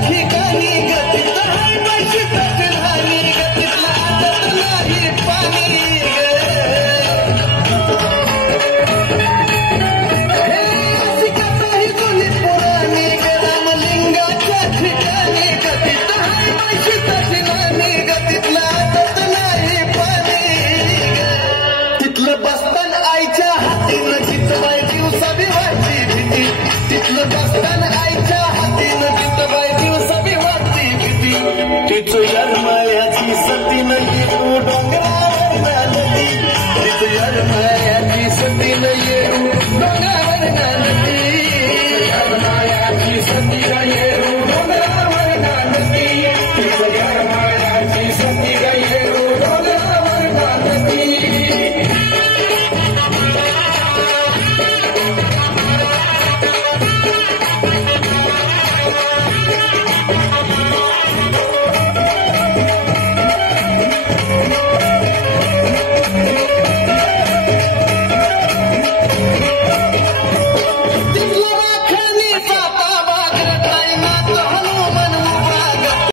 ठिकाणी गतीचा बसतच राणी गतीला आदत नाही पाणी हे अशी कथा ही जुनी पुराणी रामलिंगाच्या ठिकाणी